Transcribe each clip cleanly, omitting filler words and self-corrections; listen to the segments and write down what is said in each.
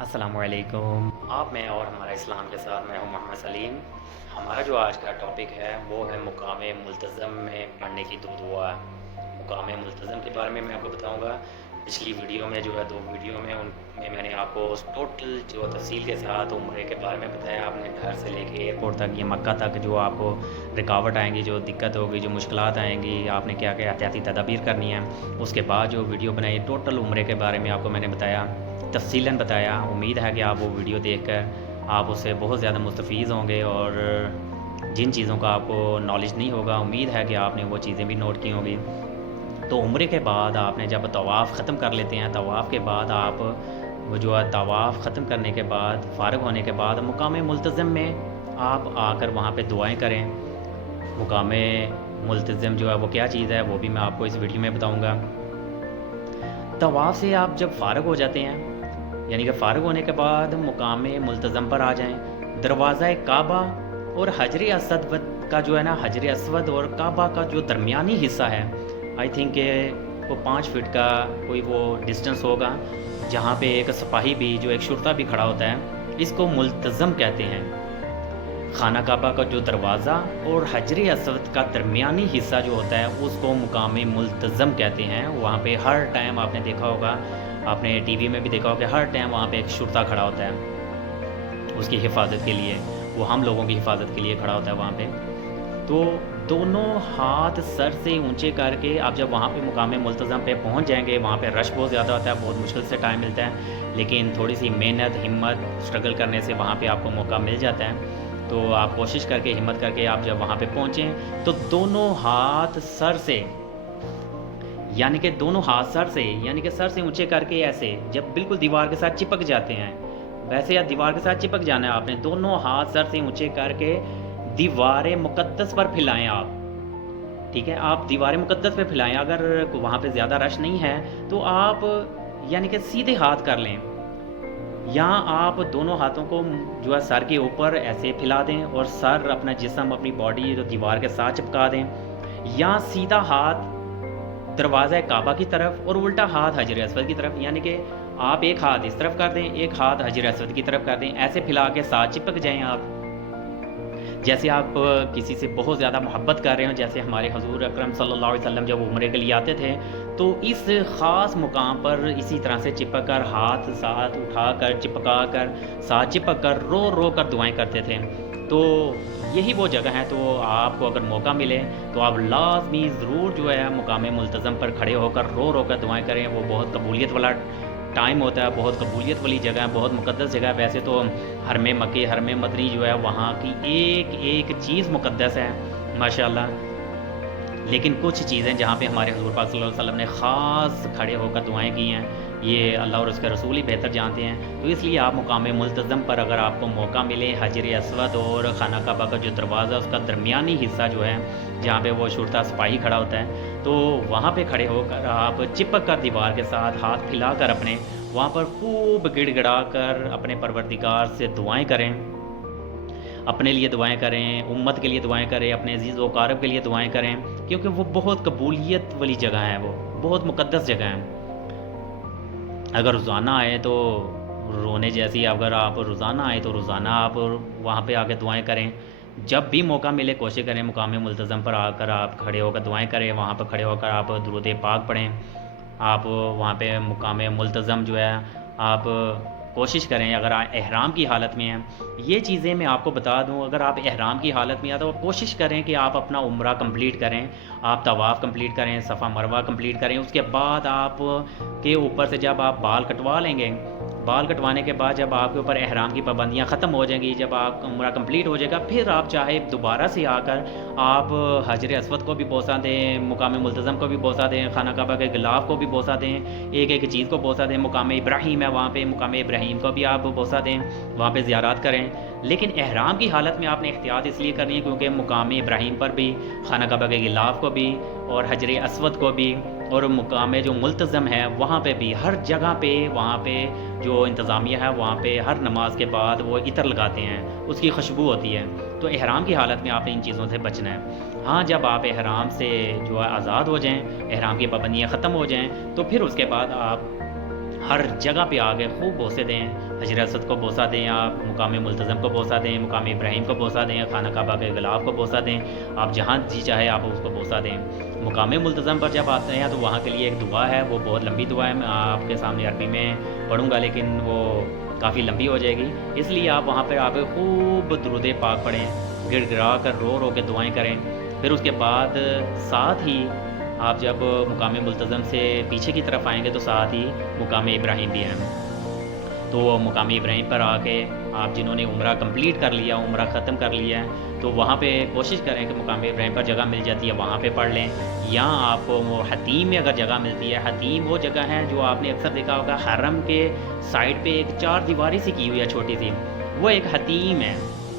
السلام علیکم، آپ میں اور ہمارا اسلام کے ساتھ میں ہوں محمد سلیم۔ ہمارا جو آج کا ٹاپک ہے وہ ہے مقام ملتزم میں پڑھنے کی دعا۔ مقام ملتزم کے بارے میں آپ کو بتاؤں گا۔ پچھلی ویڈیو میں جو ہے 2 ویڈیو میں ان میں نے آپ کو ٹوٹل جو تفصیل کے ساتھ عمرے کے بارے میں بتایا۔ آپ نے گھر سے لے کے ایئرپورٹ تک یا مکہ تک جو آپ کو رکاوٹ آئیں گی، جو دقت ہوگی، جو مشکلات آئیں گی، آپ نے کیا کیا احتیاطی تدابیر کرنی ہے۔ اس کے بعد جو ویڈیو بنائی ٹوٹل عمرے کے بارے میں آپ کو میں نے بتایا، تفصیلاً بتایا۔ امید ہے کہ آپ وہ ویڈیو دیکھ کر آپ اس سے بہت زیادہ مستفیض ہوں گے، اور جن چیزوں کا آپ کو نالج نہیں ہوگا امید ہے کہ آپ نے وہ چیزیں بھی نوٹ کی ہوں گی۔ تو عمرے کے بعد آپ نے جب طواف ختم کر لیتے ہیں، طواف کے بعد آپ وہ جو ہے طواف ختم کرنے کے بعد فارغ ہونے کے بعد مقام ملتزم میں آپ آ کر وہاں پہ دعائیں کریں۔ مقام ملتزم جو ہے وہ کیا چیز ہے وہ بھی میں آپ کو اس ویڈیو میں بتاؤں گا۔ طواف سے آپ جب فارغ ہو جاتے ہیں، یعنی کہ فارغ ہونے کے بعد مقام ملتزم پر آ جائیں، دروازہ کعبہ اور حجر اسود کا جو ہے نا، حجر اسود اور کعبہ کا جو درمیانی حصہ ہے، آئی تھنک کہ وہ 5 فٹ کا کوئی وہ ڈسٹنس ہوگا، جہاں پہ ایک سپاہی بھی جو ایک شرطہ بھی کھڑا ہوتا ہے، اس کو ملتزم کہتے ہیں۔ خانہ کعبہ کا جو دروازہ اور حجر اسود کا درمیانی حصہ جو ہوتا ہے اس کو مقام ملتزم کہتے ہیں۔ وہاں پہ ہر ٹائم آپ نے دیکھا ہوگا، آپ نے ٹی وی میں بھی دیکھا ہوگا کہ ہر ٹائم وہاں پہ ایک شرطہ کھڑا ہوتا ہے اس کی حفاظت کے لیے، وہ ہم لوگوں کی حفاظت کے لیے کھڑا ہوتا ہے وہاں پہ۔ تو دونوں ہاتھ سر سے اونچے کر کے آپ جب وہاں پہ مقام ملتزم پہ پہنچ جائیں گے، وہاں پہ رش بہت زیادہ ہوتا ہے، بہت مشکل سے ٹائم ملتا ہے، لیکن تھوڑی سی محنت ہمت اسٹرگل کرنے سے وہاں پہ آپ کو موقع مل جاتا ہے۔ تو آپ کوشش کر کے ہمت کر کے آپ جب وہاں پہ پہنچیں تو دونوں ہاتھ سر سے، یعنی کہ دونوں ہاتھ سر سے، یعنی کہ سر سے اونچے کر کے ایسے جب بالکل دیوار کے ساتھ چپک جاتے ہیں، ویسے یا دیوار کے ساتھ چپک جانا ہے آپ نے، دونوں ہاتھ سر سے اونچے کر کے دیوار مقدس پر پھیلائیں آپ، ٹھیک ہے؟ آپ دیوار مقدس پہ پھیلائیں۔ اگر وہاں پہ زیادہ رش نہیں ہے تو آپ یعنی کہ سیدھے ہاتھ کر لیں، یا آپ دونوں ہاتھوں کو جو ہے سر کے اوپر ایسے پھیلا دیں اور سر اپنا جسم اپنی باڈی جو دیوار کے ساتھ چپکا دیں، یا سیدھا ہاتھ دروازہ کعبہ کی طرف اور الٹا ہاتھ حجر اسود کی طرف، یعنی کہ آپ ایک ہاتھ اس طرف کر دیں، ایک ہاتھ حجر اسود کی طرف کر دیں، ایسے پھیلا کے ساتھ چپک جائیں آپ، جیسے آپ کسی سے بہت زیادہ محبت کر رہے ہوں۔ جیسے ہمارے حضور اکرم صلی اللہ علیہ وسلم جب عمرے کے لیے آتے تھے تو اس خاص مقام پر اسی طرح سے چپک کر، ہاتھ ساتھ اٹھا کر، چپکا کر، ساتھ چپک کر، رو رو کر دعائیں کرتے تھے۔ تو یہی وہ جگہ ہے، تو آپ کو اگر موقع ملے تو آپ لازمی ضرور جو ہے مقام ملتزم پر کھڑے ہو کر رو رو کر دعائیں کریں۔ وہ بہت قبولیت والا ٹائم ہوتا ہے، بہت قبولیت والی جگہ ہے، بہت مقدس جگہ ہے۔ ویسے تو حرم مکی، حرم مدنی جو ہے وہاں کی ایک ایک چیز مقدس ہے ماشاءاللہ، لیکن کچھ چیزیں جہاں پہ ہمارے حضور پاک صلی اللہ علیہ وسلم نے خاص کھڑے ہو کر دعائیں کی ہیں، یہ اللہ اور اس کے رسول ہی بہتر جانتے ہیں۔ تو اس لیے آپ مقام ملتزم پر اگر آپ کو موقع ملے، حجر اسود اور خانہ کعبہ کا جو دروازہ اس کا درمیانی حصہ جو ہے جہاں پہ وہ شرطہ سپاہی کھڑا ہوتا ہے، تو وہاں پہ کھڑے ہو کر آپ چپک کر دیوار کے ساتھ ہاتھ پھیلا کر اپنے وہاں پر خوب گڑ گڑا کر اپنے پروردگار سے دعائیں کریں، اپنے لیے دعائیں کریں، امت کے لیے دعائیں کریں، اپنے عزیز و اقارب کے لیے دعائیں کریں، کیونکہ وہ بہت قبولیت والی جگہ ہے، وہ بہت مقدس جگہ ہے۔ اگر روزانہ آئے تو رونے جیسی، اگر آپ روزانہ آئے تو روزانہ آپ وہاں پہ آ کے دعائیں کریں۔ جب بھی موقع ملے کوشش کریں مقام ملتزم پر آ کر آپ کھڑے ہو کر دعائیں کریں، وہاں پر کھڑے ہو کر آپ درود پاک پڑھیں، آپ وہاں پہ مقام ملتزم جو ہے آپ کوشش کریں۔ اگر آپ احرام کی حالت میں ہیں، یہ چیزیں میں آپ کو بتا دوں، اگر آپ احرام کی حالت میں ہیں تو کوشش کریں کہ آپ اپنا عمرہ کمپلیٹ کریں، آپ طواف کمپلیٹ کریں، صفا مروہ کمپلیٹ کریں۔ اس کے بعد آپ کے اوپر سے جب آپ بال کٹوا لیں گے، بال کٹوانے کے بعد جب آپ کے اوپر احرام کی پابندیاں ختم ہو جائیں گی، جب آپ عمرہ کمپلیٹ ہو جائے گا، پھر آپ چاہے دوبارہ سے آ کر آپ حجر اسود کو بھی بوسہ دیں، مقام ملتزم کو بھی بوسہ دیں، خانہ کعبہ کے غلاف کو بھی بوسہ دیں، ایک ایک چیز کو بوسہ دیں، مقام ابراہیم ہے وہاں پہ، مقام ابراہیم کو بھی آپ بوسہ دیں، وہاں پہ زیارات کریں۔ لیکن احرام کی حالت میں آپ نے احتیاط اس لیے کرنی ہے کیونکہ مقام ابراہیم پر بھی، خانہ کعبہ کے غلاف کو بھی اور حجر اسود کو بھی، اور مقام جو ملتزم ہے وہاں پہ بھی، ہر جگہ پہ وہاں پہ جو انتظامیہ ہے وہاں پہ ہر نماز کے بعد وہ عطر لگاتے ہیں، اس کی خوشبو ہوتی ہے۔ تو احرام کی حالت میں آپ نے ان چیزوں سے بچنا ہے۔ ہاں جب آپ احرام سے جو ہے آزاد ہو جائیں، احرام کی پابندیاں ختم ہو جائیں، تو پھر اس کے بعد آپ ہر جگہ پہ آگے خوب بوسے دیں، حجر اسود کو بوسہ دیں، آپ مقام ملتظم کو بوسہ دیں، مقام ابراہیم کو بوسہ دیں، خانہ کعبہ کے غلاف کو بوسہ دیں، آپ جہاں جی چاہے آپ اس کو بوسہ دیں۔ مقام ملتظم پر جب آتے ہیں تو وہاں کے لیے ایک دعا ہے، وہ بہت لمبی دعا ہے، میں آپ کے سامنے عربی میں پڑھوں گا لیکن وہ کافی لمبی ہو جائے گی، اس لیے آپ وہاں پہ آ کے خوب درود پاک پڑھیں، گڑ گڑا کر رو رو کے دعائیں کریں۔ پھر اس کے بعد ساتھ ہی آپ جب مقام ملتظم سے پیچھے کی طرف آئیں گے تو ساتھ ہی مقام ابراہیم بھی ہیں، تو مقام ابراہیم پر آ کے آپ جنہوں نے عمرہ کمپلیٹ کر لیا، عمرہ ختم کر لیا ہے، تو وہاں پہ کوشش کریں کہ مقام ابراہیم پر جگہ مل جاتی ہے وہاں پہ پڑھ لیں، یا آپ کو وہ حتیم میں اگر جگہ ملتی ہے، حتیم وہ جگہ ہے جو آپ نے اکثر دیکھا ہوگا حرم کے سائڈ پہ ایک چار دیواری سی کی ہوئی ہے چھوٹی سی، وہ ایک حتیم ہے،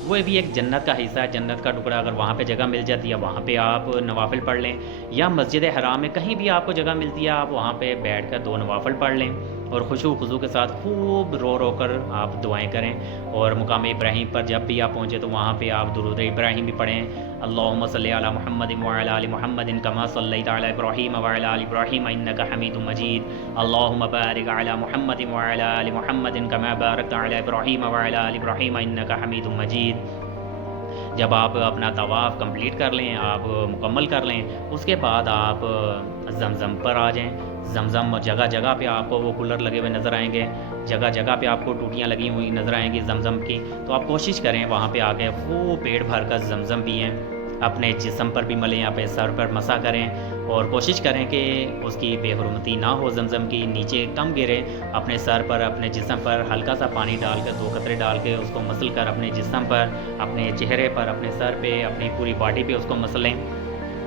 وہ بھی ایک جنت کا حصہ ہے، جنت کا ٹکڑا، اگر وہاں پہ جگہ مل جاتی ہے وہاں پہ آپ نوافل پڑھ لیں، یا مسجد حرام میں کہیں بھی آپ کو جگہ ملتی ہے آپ وہاں پہ بیٹھ کر 2 نوافل پڑھ لیں، اور خشوع و خضوع کے ساتھ خوب رو رو کر آپ دعائیں کریں۔ اور مقام ابراہیم پر جب بھی آپ پہنچے تو وہاں پہ آپ درود ابراہیم بھی پڑھیں، اللہم صلی علی محمد وعلی آل محمد کما صلیت علی ابراہیم وعلی آل ابراہیم انک حمید مجید، اللہم بارک علی محمد وعلی آل محمد کما بارکت علی ابراہیم وعلی آل ابراہیم انک حمید مجید۔ جب آپ اپنا طواف کمپلیٹ کر لیں، آپ مکمل کر لیں، اس کے بعد آپ زمزم پر آ جائیں۔ زمزم جگہ جگہ پہ آپ کو وہ کولر لگے ہوئے نظر آئیں گے، جگہ جگہ پہ آپ کو ٹوٹیاں لگی ہوئی نظر آئیں گی زمزم کی، تو آپ کوشش کریں وہاں پہ آ کے خوب پیٹ بھر کر زمزم پئیں، اپنے جسم پر بھی ملیں، اپنے سر پر مسح کریں، اور کوشش کریں کہ اس کی بے حرمتی نہ ہو، زمزم کی نیچے کم گرے، اپنے سر پر اپنے جسم پر ہلکا سا پانی ڈال کر 2 قطرے ڈال کے اس کو مسل کر اپنے جسم پر، اپنے چہرے پر، اپنے سر پہ، اپنی پوری باڈی پہ اس کو مسلیں،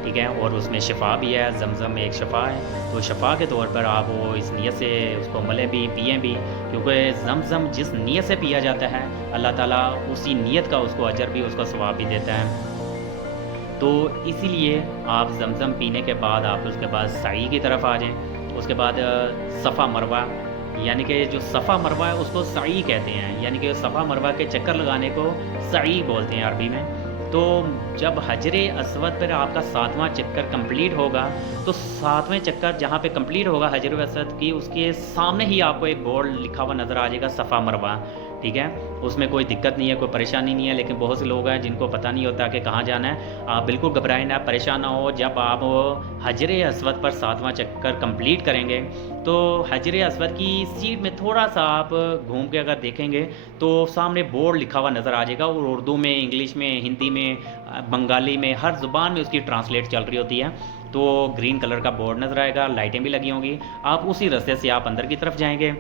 ٹھیک ہے، اور اس میں شفا بھی ہے، زمزم میں ایک شفا ہے، تو شفا کے طور پر آپ وہ اس نیت سے اس کو ملیں بھی، پئیں بھی، کیونکہ زمزم جس نیت سے پیا جاتا ہے اللہ تعالیٰ اسی نیت کا اس کو اجر بھی، اس کو ثواب بھی دیتا ہے۔ تو اسی لیے آپ زمزم پینے کے بعد آپ اس کے بعد سعی کی طرف آ جائیں، اس کے بعد صفا مروہ، یعنی کہ جو صفا مروہ ہے اس کو سعی کہتے ہیں، یعنی کہ صفا مروہ کے چکر لگانے کو سعی بولتے ہیں عربی میں۔ تو جب حجر اسود پر آپ کا 7واں چکر کمپلیٹ ہوگا تو 7ویں چکر جہاں پہ کمپلیٹ ہوگا حجر اسود کی، اس کے سامنے ہی آپ کو ایک بورڈ لکھا ہوا نظر آ جائے گا صفا مروہ، ٹھیک ہے، اس میں کوئی دقت نہیں ہے، کوئی پریشانی نہیں ہے، لیکن بہت سے لوگ ہیں جن کو پتہ نہیں ہوتا کہ کہاں جانا ہے، آپ بالکل گھبرائیں نہ، پریشان نہ ہو، جب آپ حجر اسود پر 7واں چکر کمپلیٹ کریں گے تو حجر اسود کی سیٹ میں تھوڑا سا آپ گھوم کے اگر دیکھیں گے تو سامنے بورڈ لکھا ہوا نظر آ جائے گا، اور اردو میں، انگلش میں، ہندی میں، بنگالی میں، ہر زبان میں اس کی ٹرانسلیٹ چل رہی ہوتی ہے، تو گرین کلر کا بورڈ نظر آئے گا، لائٹیں بھی لگی ہوں گی، آپ اسی رستے سے آپ اندر کی طرف جائیں گے۔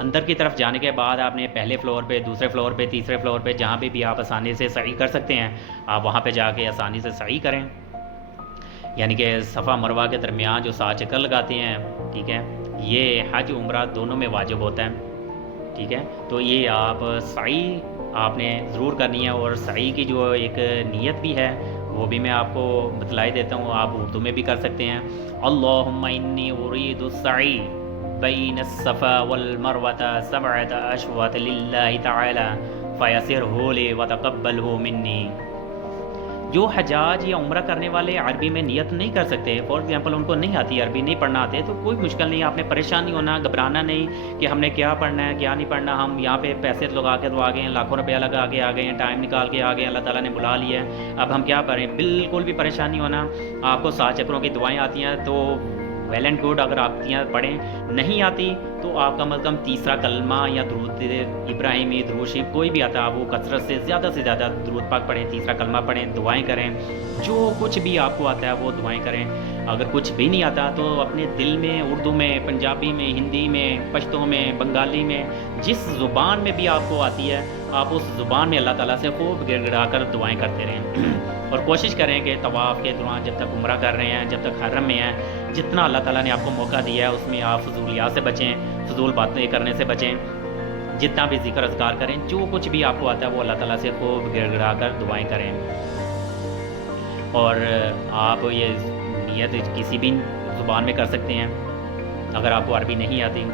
اندر کی طرف جانے کے بعد آپ نے پہلے فلور پہ، دوسرے فلور پہ، تیسرے فلور پہ، جہاں پہ بھی آپ آسانی سے سعی کر سکتے ہیں آپ وہاں پہ جا کے آسانی سے سعی کریں، یعنی کہ صفا مروہ کے درمیان جو 7 چکر لگاتے ہیں، ٹھیک ہے، یہ حج عمرہ دونوں میں واجب ہوتا ہے، ٹھیک ہے، تو یہ آپ سعی آپ نے ضرور کرنی ہے، اور سعی کی جو ایک نیت بھی ہے وہ بھی میں آپ کو بتلائی دیتا ہوں، آپ اردو میں بھی کر سکتے ہیں، اللہم انی ارید السعی بین الصفا والمروۃ 7 اشواط للہ تعالی فیسرہ لی وتقبلہ منی۔ جو حجاج یا عمرہ کرنے والے عربی میں نیت نہیں کر سکتے، فار ایگزامپل ان کو نہیں آتی عربی، نہیں پڑھنا آتے، تو کوئی مشکل نہیں، آپ نے پریشان نہیں ہونا، گھبرانا نہیں کہ ہم نے کیا پڑھنا ہے کیا نہیں پڑھنا، ہم یہاں پہ پیسے لگا کے تو آ گئے ہیں، لاکھوں روپیہ لگا کے آ گئے ہیں، ٹائم نکال کے آ گئے ہیں، اللہ تعالیٰ نے بلا لیا ہے، اب ہم کیا پڑھیں، بالکل بھی پریشان نہیں ہونا۔ آپ کو 7 چکروں کی دعائیں آتی ہیں تو ویل اینڈ گڈ، اگر آپ پڑھیں، نہیں آتی تو آپ کم از کم تیسرا کلمہ یا درود ابراہیمی، درود شریف کوئی بھی آتا ہے وہ کثرت سے زیادہ درود پاک پڑھیں، تیسرا کلمہ پڑھیں، دعائیں کریں، جو کچھ بھی آپ کو آتا ہے وہ دعائیں کریں۔ اگر کچھ بھی نہیں آتا تو اپنے دل میں اردو میں، پنجابی میں، ہندی میں، پشتو میں، بنگالی میں، جس زبان میں بھی آپ کو آتی ہے آپ اس زبان میں اللہ تعالیٰ سے خوب گڑ گڑا کر دعائیں کرتے رہیں، اور کوشش کریں کہ طواف کے دوران جب تک عمرہ کر رہے ہیں، جب تک حرم میں ہیں، جتنا اللہ تعالیٰ نے آپ کو موقع دیا ہے اس میں آپ فضولیات سے بچیں، فضول باتیں کرنے سے بچیں، جتنا بھی ذکر اذکار کریں، جو کچھ بھی آپ کو آتا ہے وہ اللہ تعالیٰ سے خوب گڑ گڑا کر دعائیں کریں۔ اور آپ یہ نیت کسی بھی زبان میں کر سکتے ہیں اگر آپ کو عربی نہیں آتی،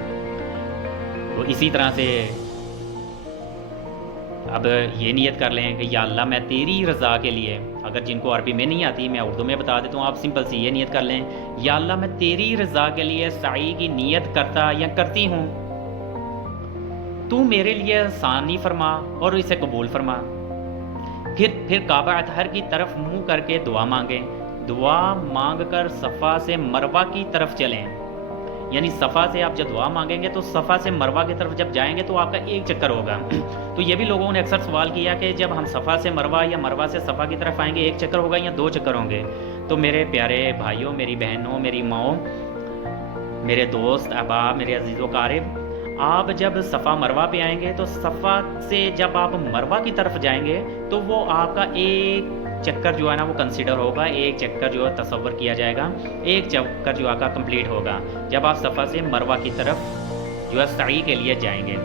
تو اسی طرح سے اب یہ نیت کر لیں کہ یا اللہ میں تیری رضا کے لیے، اگر جن کو عربی میں نہیں آتی میں اردو میں بتا دیتا ہوں، آپ سمپل سی یہ نیت کر لیں، یا اللہ میں تیری رضا کے لیے سعی کی نیت کرتا یا کرتی ہوں، تو میرے لیے آسانی فرما اور اسے قبول فرما۔ پھر کعبہ اطہر کی طرف منہ کر کے دعا مانگیں، دعا مانگ کر صفا سے مروہ کی طرف چلیں۔ یعنی صفا سے آپ جب دعا مانگیں گے تو صفا سے مروہ کی طرف جب جائیں گے تو آپ کا ایک چکر ہوگا۔ تو یہ بھی لوگوں نے اکثر سوال کیا کہ جب ہم صفا سے مروہ یا مروہ سے صفا کی طرف آئیں گے ایک چکر ہوگا یا 2 چکر ہوں گے؟ تو میرے پیارے بھائیوں، میری بہنوں، میری ماؤں، میرے دوست احباب، میرے عزیز و اقارب، آپ جب صفا مروہ پہ آئیں گے تو صفا سے جب آپ مروہ کی طرف جائیں گے تو وہ آپ کا ایک چکر جو ہے نا وہ کنسیڈر ہوگا، ایک چکر جو تصور کیا جائے گا، ایک چکر جو آپ کا کمپلیٹ ہوگا جب آپ صفا سے مروہ کی طرف جو ہے سعی کے لیے جائیں گے۔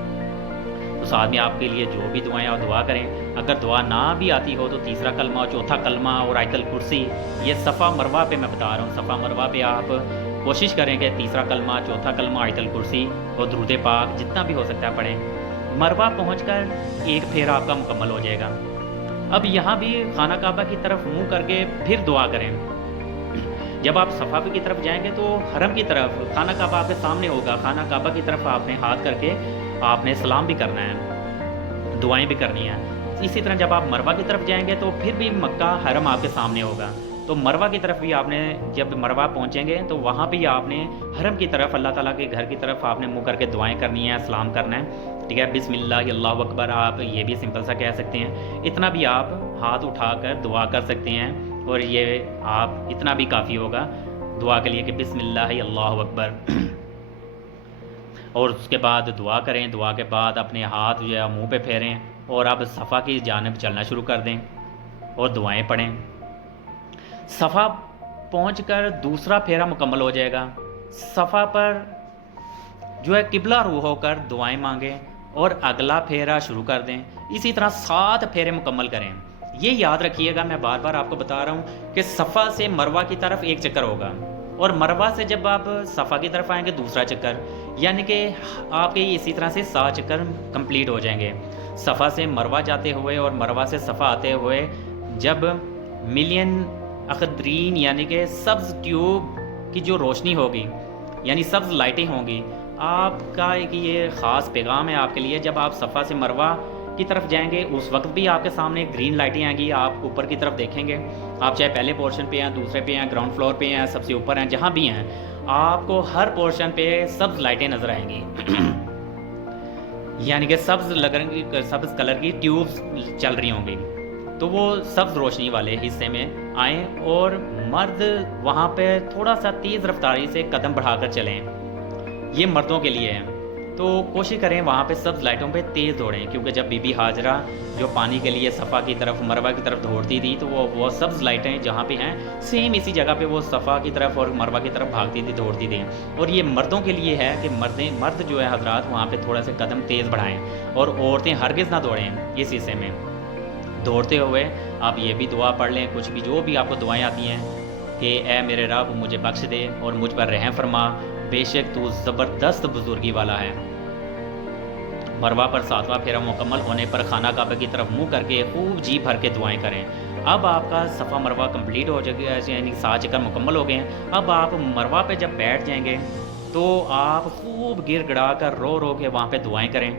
تو ساتھ میں آپ کے لیے جو بھی دعائیں اور دعا کریں، اگر دعا نہ بھی آتی ہو تو تیسرا کلمہ، چوتھا کلمہ اور آیت الکرسی، یہ صفا مروہ پہ میں بتا رہا ہوں، صفا مروہ پہ آپ کوشش کریں کہ تیسرا کلمہ، چوتھا کلمہ، آیت الکرسی اور درود پاک جتنا بھی ہو سکتا ہے پڑھیں۔ مروہ پہنچ کر ایک پھیرا آپ کا مکمل ہو جائے گا۔ اب یہاں بھی خانہ کعبہ کی طرف منہ کر کے پھر دعا کریں۔ جب آپ صفا کی طرف جائیں گے تو حرم کی طرف خانہ کعبہ آپ کے سامنے ہوگا، خانہ کعبہ کی طرف آپ نے ہاتھ کر کے آپ نے سلام بھی کرنا ہے، دعائیں بھی کرنی ہیں۔ اسی طرح جب آپ مروہ کی طرف جائیں گے تو پھر بھی مکہ حرم آپ کے سامنے ہوگا، تو مروہ کی طرف بھی آپ نے جب مروہ پہنچیں گے تو وہاں بھی آپ نے حرم کی طرف، اللہ تعالیٰ کے گھر کی طرف آپ نے منہ کر کے دعائیں کرنی ہیں، سلام کرنا ہے، ٹھیک ہے۔ بسم اللہ، اللہ اکبر، آپ یہ بھی سمپل سا کہہ سکتے ہیں، اتنا بھی آپ ہاتھ اٹھا کر دعا کر سکتے ہیں، اور یہ آپ اتنا بھی کافی ہوگا دعا کے لیے کہ بسم اللہ اللہ اکبر۔ اور اس کے بعد دعا کریں، دعا کے بعد اپنے ہاتھ جو ہے منہ پہ پھیریں اور اب صفا کی جانب چلنا شروع کر دیں اور دعائیں پڑھیں۔ صفا پہنچ کر دوسرا پھیرا مکمل ہو جائے گا، صفا پر جو ہے قبلہ رو ہو کر دعائیں مانگیں اور اگلا پھیرا شروع کر دیں۔ اسی طرح 7 پھیرے مکمل کریں۔ یہ یاد رکھیے گا، میں بار بار آپ کو بتا رہا ہوں کہ صفا سے مروہ کی طرف ایک چکر ہوگا اور مروہ سے جب آپ صفا کی طرف آئیں گے دوسرا چکر، یعنی کہ آپ کے اسی طرح سے 7 چکر کمپلیٹ ہو جائیں گے۔ صفا سے مروہ جاتے ہوئے اور مروہ سے صفا آتے ہوئے جب ملین اخدرین یعنی کہ سبز ٹیوب کی جو روشنی ہوگی، یعنی سبز لائٹیں ہوں گی، آپ کا ایک یہ خاص پیغام ہے آپ کے لیے، جب آپ صفا سے مروہ کی طرف جائیں گے اس وقت بھی آپ کے سامنے گرین لائٹیں آئیں گی، آپ اوپر کی طرف دیکھیں گے، آپ چاہے پہلے پورشن پہ ہیں، دوسرے پہ ہیں، گراؤنڈ فلور پہ ہیں، سب سے اوپر ہیں، جہاں بھی ہیں، آپ کو ہر پورشن پہ سبز لائٹیں نظر آئیں گی، یعنی کہ سبز کلر کی ٹیوبز چل رہی ہوں گی، تو وہ سبز روشنی والے حصے میں آئیں اور مرد وہاں پہ تھوڑا سا تیز رفتاری سے قدم بڑھا کر چلیں، یہ مردوں کے لیے ہے، تو کوشش کریں وہاں پہ سبز لائٹوں پہ تیز دوڑیں، کیونکہ جب بی بی ہاجرہ جو پانی کے لیے صفا کی طرف مروہ کی طرف دوڑتی تھی تو وہ سبز لائٹیں جہاں پہ ہیں سیم اسی جگہ پہ وہ صفا کی طرف اور مروہ کی طرف بھاگتی تھی، دوڑتی تھی، اور یہ مردوں کے لیے ہے کہ مرد جو ہے حضرات وہاں پہ تھوڑا سا قدم تیز بڑھائیں، اور عورتیں ہرگز نہ دوڑیں اس حصے میں۔ دوڑتے ہوئے آپ یہ بھی دعا پڑھ لیں، کچھ بھی جو بھی آپ کو دعائیں آتی ہیں کہ اے میرے رب مجھے بخش دے اور مجھ پر رحم فرما، بے شک تو زبردست بزرگی والا ہے۔ مروہ پر 7واں پھیرا مکمل ہونے پر خانہ کعبہ کی طرف منہ کر کے خوب جی بھر کے دعائیں کریں۔ اب آپ کا صفا مروہ کمپلیٹ ہو جائے گا، یعنی 7 چکر مکمل ہو گئے ہیں۔ اب آپ مروہ پہ جب بیٹھ جائیں گے تو آپ خوب گر گڑا کر رو رو کے وہاں پہ دعائیں کریں،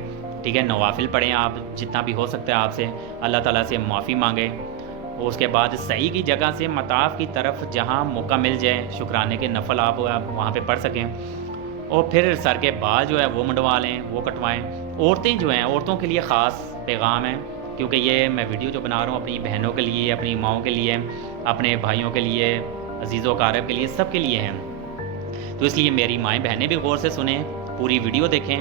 ٹھیک ہے، نوافل پڑھیں، آپ جتنا بھی ہو سکتا ہے آپ سے اللہ تعالیٰ سے معافی مانگیں، اور اس کے بعد صحیح کی جگہ سے مطاف کی طرف جہاں موقع مل جائے شکرانے کے نفل آپ وہاں پہ پڑھ سکیں، اور پھر سر کے بال جو ہے وہ منڈوا لیں، وہ کٹوائیں۔ عورتیں جو ہیں، عورتوں کے لیے خاص پیغام ہے، کیونکہ یہ میں ویڈیو جو بنا رہا ہوں اپنی بہنوں کے لیے، اپنی ماؤں کے لیے، اپنے بھائیوں کے لیے، عزیز و اقارب کے لیے، سب کے لیے ہیں، تو اس لیے میری مائیں بہنیں بھی غور سے سنیں، پوری ویڈیو دیکھیں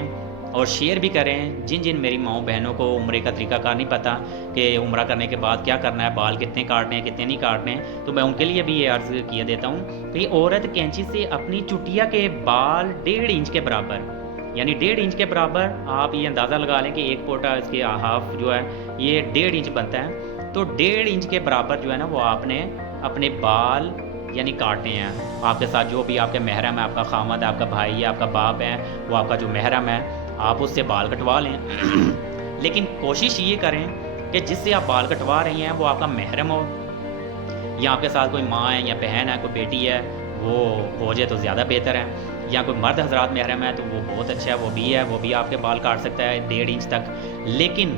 اور شیئر بھی کریں۔ جن جن میری ماؤں بہنوں کو عمرے کا طریقہ کار نہیں پتہ کہ عمرہ کرنے کے بعد کیا کرنا ہے، بال کتنے کاٹنے ہیں کتنے نہیں کاٹنے، تو میں ان کے لیے بھی یہ عرض کیا دیتا ہوں کہ عورت کینچی سے اپنی چٹیا کے بال 1.5 انچ کے برابر، یعنی 1.5 انچ کے برابر آپ یہ اندازہ لگا لیں کہ ایک پوٹا اس کے ہاف جو ہے یہ 1.5 انچ بنتا ہے، تو 1.5 انچ کے برابر جو ہے نا وہ آپ نے اپنے بال یعنی کاٹنے ہیں۔ آپ کے ساتھ جو بھی آپ کے محرم ہے، آپ کا خامد ہے، آپ کا بھائی ہے، آپ کا باپ ہے، وہ آپ کا جو محرم ہے، آپ اس سے بال کٹوا لیں لیکن کوشش یہ کریں کہ جس سے آپ بال کٹوا رہی ہیں وہ آپ کا محرم ہو، یا آپ کے ساتھ کوئی ماں ہے یا بہن ہے، کوئی بیٹی ہے، وہ ہو جائے تو زیادہ بہتر ہے۔ یا کوئی مرد حضرات محرم ہے تو وہ بہت اچھا ہے، وہ بھی آپ کے بال کاٹ سکتا ہے 1.5 انچ تک. لیکن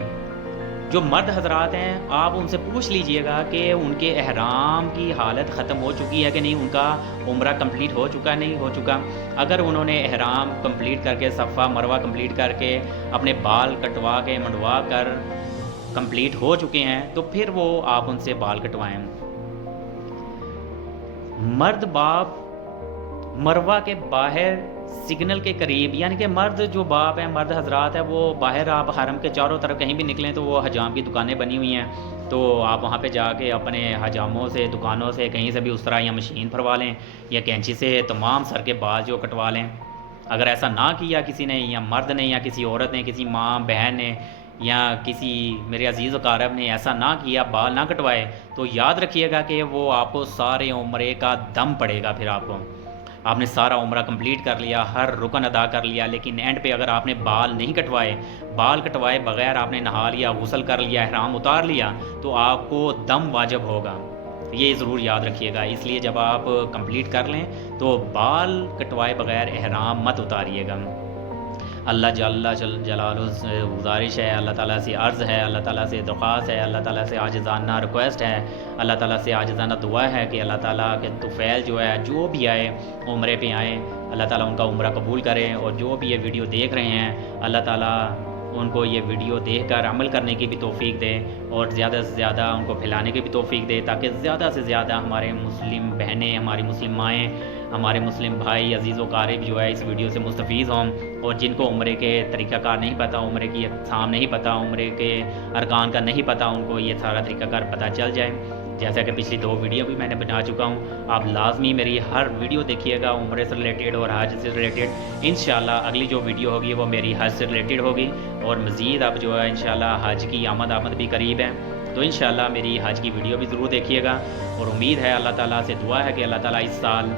جو مرد حضرات ہیں آپ ان سے پوچھ لیجئے گا کہ ان کے احرام کی حالت ختم ہو چکی ہے کہ نہیں، ان کا عمرہ کمپلیٹ ہو چکا نہیں ہو چکا. اگر انہوں نے احرام کمپلیٹ کر کے صفا مروہ کمپلیٹ کر کے اپنے بال کٹوا کے منڈوا کر کمپلیٹ ہو چکے ہیں تو پھر وہ آپ ان سے بال کٹوائیں. مرد باپ مروہ کے باہر سگنل کے قریب، یعنی کہ مرد جو باپ ہیں، مرد حضرات ہیں، وہ باہر آپ حرم کے چاروں طرف کہیں بھی نکلیں تو وہ حجام کی دکانیں بنی ہوئی ہیں، تو آپ وہاں پہ جا کے اپنے حجاموں سے، دکانوں سے کہیں سے بھی اس طرح یا مشین پھروا لیں یا کینچی سے تمام سر کے بال جو کٹوا لیں. اگر ایسا نہ کیا کسی نے، یا مرد نے یا کسی عورت نے، کسی ماں بہن نے یا کسی میرے عزیز و اقارب نے ایسا نہ کیا، بال نہ کٹوائے، تو یاد رکھیے گا کہ وہ آپ کو سارے عمرے کا دم پڑے گا. پھر آپ نے سارا عمرہ کمپلیٹ کر لیا، ہر رکن ادا کر لیا، لیکن اینڈ پہ اگر آپ نے بال نہیں کٹوائے، بال کٹوائے بغیر آپ نے نہا لیا، غسل کر لیا، احرام اتار لیا، تو آپ کو دم واجب ہوگا. یہ ضرور یاد رکھیے گا. اس لیے جب آپ کمپلیٹ کر لیں تو بال کٹوائے بغیر احرام مت اتاریے گا. اللہ جل جلالہ سے گزارش ہے، اللہ تعالیٰ سے عرض ہے، اللہ تعالیٰ سے درخواست ہے، اللہ تعالیٰ سے عاجزانہ ریکویسٹ ہے، اللہ تعالیٰ سے عاجزانہ دعا ہے کہ اللہ تعالیٰ کے طفیل جو ہے، جو بھی آئے عمرے پہ آئیں، اللہ تعالیٰ ان کا عمرہ قبول کرے. اور جو بھی یہ ویڈیو دیکھ رہے ہیں اللہ تعالیٰ ان کو یہ ویڈیو دیکھ کر عمل کرنے کی بھی توفیق دے اور زیادہ سے زیادہ ان کو پھیلانے کی بھی توفیق دے، تاکہ زیادہ سے زیادہ ہمارے مسلم بہنیں، ہماری مسلم مائیں، ہمارے مسلم بھائی عزیز و قارب جو ہے اس ویڈیو سے مستفیض ہوں. اور جن کو عمرے کے طریقہ کار نہیں پتہ، عمرے کی اقسام نہیں پتہ، عمرے کے ارکان کا نہیں پتہ، ان کو یہ سارا طریقہ کار پتہ چل جائے. جیسا کہ پچھلی 2 ویڈیو بھی میں نے بنا چکا ہوں. آپ لازمی میری ہر ویڈیو دیکھیے گا عمرے سے ریلیٹڈ اور حج سے ریلیٹڈ. انشاءاللہ اگلی جو ویڈیو ہوگی وہ میری حج سے ریلیٹڈ ہوگی. اور مزید اب جو ہے انشاءاللہ حج کی آمد بھی قریب ہے، تو انشاءاللہ میری حج کی ویڈیو بھی ضرور دیکھیے گا. اور امید ہے، اللہ تعالیٰ سے دعا ہے کہ اللہ تعالیٰ اس سال،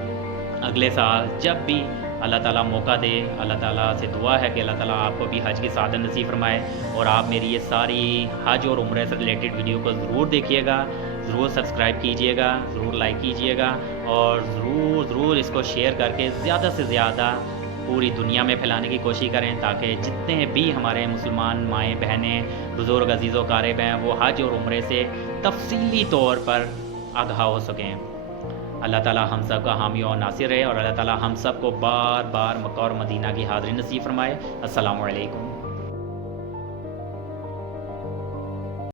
اگلے سال جب بھی اللہ تعالیٰ موقع دے، اللہ تعالیٰ سے دعا ہے کہ اللہ تعالیٰ آپ کو بھی حج کی سعادت نصیب فرمائے. اور آپ میری یہ ساری حج اور عمرے سے ریلیٹڈ ویڈیو کو ضرور دیکھیے گا، ضرور سبسکرائب کیجئے گا، ضرور لائک کیجئے گا، اور ضرور اس کو شیئر کر کے زیادہ سے زیادہ پوری دنیا میں پھیلانے کی کوشش کریں، تاکہ جتنے بھی ہمارے مسلمان مائیں بہنیں بزرگ عزیز و اقارب ہیں وہ حج اور عمرے سے تفصیلی طور پر آگاہ ہو سکیں. اللہ تعالیٰ ہم سب کا حامی اور ناصر ہے، اور اللہ تعالیٰ ہم سب کو بار بار مکہ اور مدینہ کی حاضری نصیب فرمائے. السلام علیکم.